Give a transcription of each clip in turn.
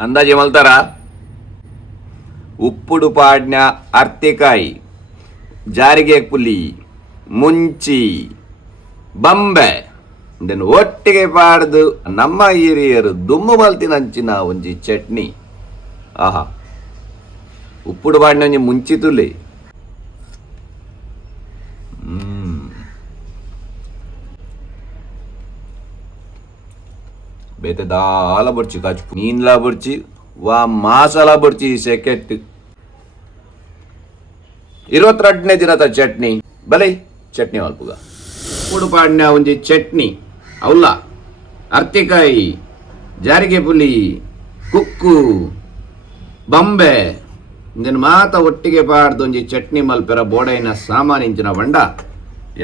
ಅಂದಾಜು ಮಲ್ತಾರ ಉಪ್ಪುಡು ಪಾಡ್ನ ಅರ್ತಿಕಾಯಿ ಜಾರಿಗೆ ಪುಲಿ ಮುಂಚಿ ಬಂಬೆ ಇದನ್ನು ಒಟ್ಟಿಗೆ ಪಾಡ್ದು ನಮ್ಮ ಹಿರಿಯರು ದುಮ್ಮು ಮಲ್ತಿನಂಚಿನ ಒಂಜಿ ಚಟ್ನಿ. ಆಹಾ, ಉಪ್ಪುಡು ಪಾಡ್ನ ಒಂಜಿ ಮುಂಚಿತುಲಿ ಬೇತೆ ದಾಲ ಬರ್ಚಿ ಕಾಚು ನೀನ್ಲಾ ಬರ್ಚಿ ವಾ ಮಾಸಾಲ ಬರ್ಚಿ ಸೆಕೆಟ್ 22ನೇ ದಿನದ ಚಟ್ನಿ ಬಲೈ ಚಟ್ನಿ ಅಲ್ಪುಗ ಉಡುಪಾಡ್ನ ಒಂಜಿ ಚಟ್ನಿ ಅವಲ್ಲ ಅರ್ತಿಕಾಯಿ ಜಾರಿಗೆ ಪುಲಿ ಕುಕ್ಕು ಬಂಬೆ ಇಂದನ್ ಮಾತ ಒಟ್ಟಿಗೆ ಪಾಡ್ದು ಒಂಜಿ ಚಟ್ನಿ ಮಲ್ಪೆರ ಬೋಡೈನ ಸಾಮಾನಿಂಚಿನ ಬಂಡ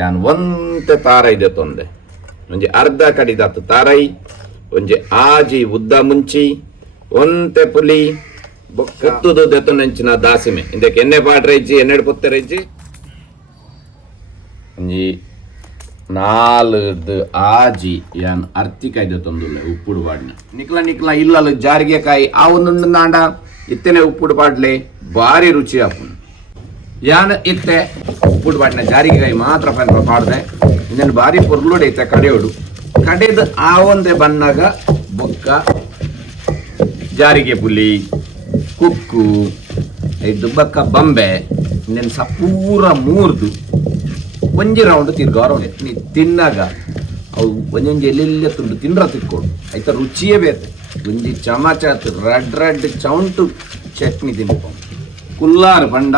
ಯಾನ್ ಒಂತೆ ತಾರೈ ದೆತ್ತೊಂದೆ ಒಂಜಿ ಅರ್ಧ ಕಡಿದತ್ತು ತಾರೈ ಒಂಜಿ ಆಜಿ ಉದ್ದ ಮುಂಚಿ ಒಂತೆ ಪುಲಿ ಬೊಕ್ಕುದು ದೆತ್ತೊಂಚಿನ ದಾಸಿಮೆ ಇಂದಕ್ಕೆ ಎಣ್ಣೆ ಪಾಡ್ರೈಜಿ ಎಣ್ಣೆಡು ಪುತ್ತರೈಜಿ ಒಂಜಿ 4 ಆಜಿ ಯಾನ್ ಅರ್ತಿಕಾಯಿ ದೆತ್ತೊಂದುಲ್ಲೆ ಉಪ್ಪುಡು ಪಾಡ್ನ ನಿಕ್ಲ ಇಲ್ಲಲ್ಲ ಜಾರಿಗೆ ಕಾಯಿ ಆ ಒಂದೊಂದು ನಾಂಡ ಇತ್ತನೆ ಉಪ್ಪುಡು ಪಾಡ್ಲೆ ಭಾರಿ ರುಚಿ ಆಪುಂಡು ಯಾನ್ ಇತ್ತೆ ಉಪ್ಪುಡು ಪಾಡ್ನ ಜಾರಿಗೆ ಕಾಯಿ ಮಾತ್ರ ಪಾಡ್ದೆ ಇನ್ನೇನು ಭಾರಿ ಪೊರ್ಲುಡೈತೆ ಕಡೆಯೋಡು ಕಡೆದು ಆ ಒಂದೇ ಬನ್ನಾಗ ಬೊಕ್ಕ ಜಾರಿಗೆ ಪುಲಿ ಕುಕ್ಕು ಐದು ಬಕ್ಕ ಬಂಬೆ ಇನ್ನೇನು ಸಪೂರ ಮೂರ್ದು ಒಂಜಿ ರೌಂಡ್ ತಿರ್ಗಾರ ನೀ ತಿನ್ನಾಗ ಅವು ಒಂದೊಂದು ಎಲ್ಲೆಲ್ಲ ತುಂಡು ತಿನ್ರ ತಿಕ್ಕೊಡು ಆಯ್ತ ರುಚಿಯೇ ಬೇರೆ ಒಂಜಿ ಚಮಚ ರಡ್ ಚೌಂಟು ಚಟ್ನಿ ತಿನ್ಕೊಂಡು ಕುಲ್ಲಾರು ಬಂಡ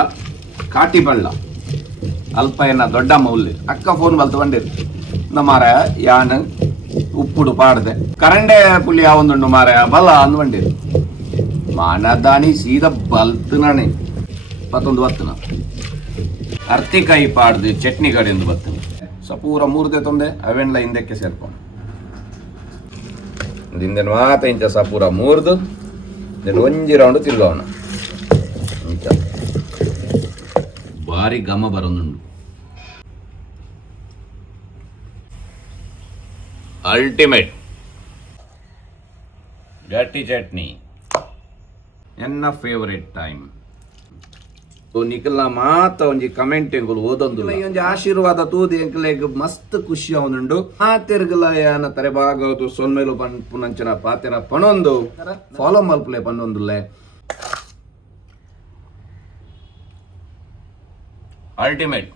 ಕಾಟಿ ಬಳ್ಳ ಅಲ್ಪ ಏನ ದೊಡ್ಡ ಮೌಲ್ಯ ಅಕ್ಕ ಫೋನ್ ಬಲ್ತು ಬಂದಿರು ಮಾರ ಯಾನ್ ಉಪ್ಪುಡು ಪಾಡ್ದೆ ಕರಂಡೆ ಪುಲಿ ಯಾವೊಂದುಂಡು ಮಾರ ಬಲ ಅಂದ್ಕೊಂಡಿರು ಮಾನದಾನಿ ಸೀದಾ ಬಲ್ತನಾನೆ 21 ಹೊತ್ತನ ಅರ್ತಿಕಾಯಿ ಪಾಡ್ದು ಚಟ್ನಿ ಕಡೆಯಿಂದ ಬರ್ತದೆ ಸಪೂರ ಮೂರ್ದೆ ತೊಂದೆ ಅವೆಲ್ಲ ಹಿಂದಕ್ಕೆ ಸೇರ್ಕೊಂಡು ಹಿಂದೆ ಮಾತ ಇಂಚ ಸಪೂರ ಮೂರ್ದು ಒಂಜಿ ರೌಂಡ್ ತಿರ್ಗವನ ಇಂಚ ಭಾರಿ ಘಮ ಬರೋದುಂಡು ಅಲ್ಟಿಮೇಟ್ ಗಟ್ಟಿ ಚಟ್ನಿ ಎನ್ನ ಫೇವರೇಟ್ ಟೈಮ್ ನಿಖಲ್ನ ಮಾತ ಒಂಜಿ ಕಮೆಂಟ್ ಎಂಕುಲು ಓದೊಂದು ಒಂಜಿ ಆಶೀರ್ವಾದ ತೂದಿ ಎಂಕಲೆಗ್ ಮಸ್ತ್ ಖುಷಿ ಅವನುಂಡು ಆ ತಿರ್ಗಲ ಯಾನ ತರೆ ಭಾಗವತು ಸೊನ್ಮೇಲು ಪುನಂಚನ ಪಾತೆರ ಪಣೊಂದು ಫಾಲೋ ಮಲ್ಪಲೆ ಪನ್ನೊಂದುಲ್ಲೆ ಅಲ್ಟಿಮೇಟ್